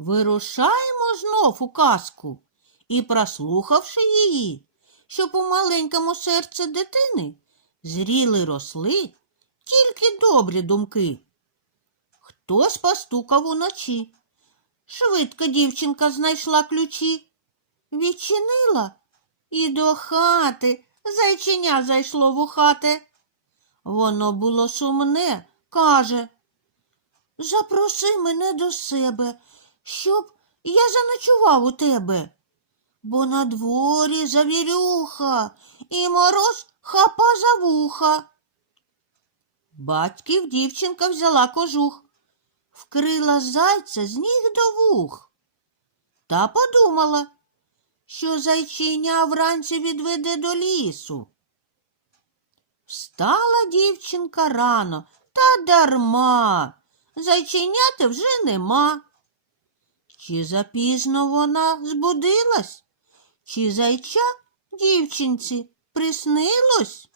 Вирушаємо знов у казку і, прослухавши її, щоб у маленькому серці дитини зріли росли тільки добрі думки. Хтось постукав уночі. Швидко дівчинка знайшла ключі, відчинила і до хати зайчиня зайшло в хати. Воно було сумне, каже. Запроси мене до себе, щоб я заночував у тебе. Бо на дворі завірюха і мороз хапа за вуха. Батьків дівчинка взяла кожух, вкрила зайця з ніг до вух. Та подумала, що зайчиня вранці відведе до лісу. Встала дівчинка рано, та дарма. Зайченяти вже нема. Чи запізно вона збудилась, чи зайча дівчинці приснилось?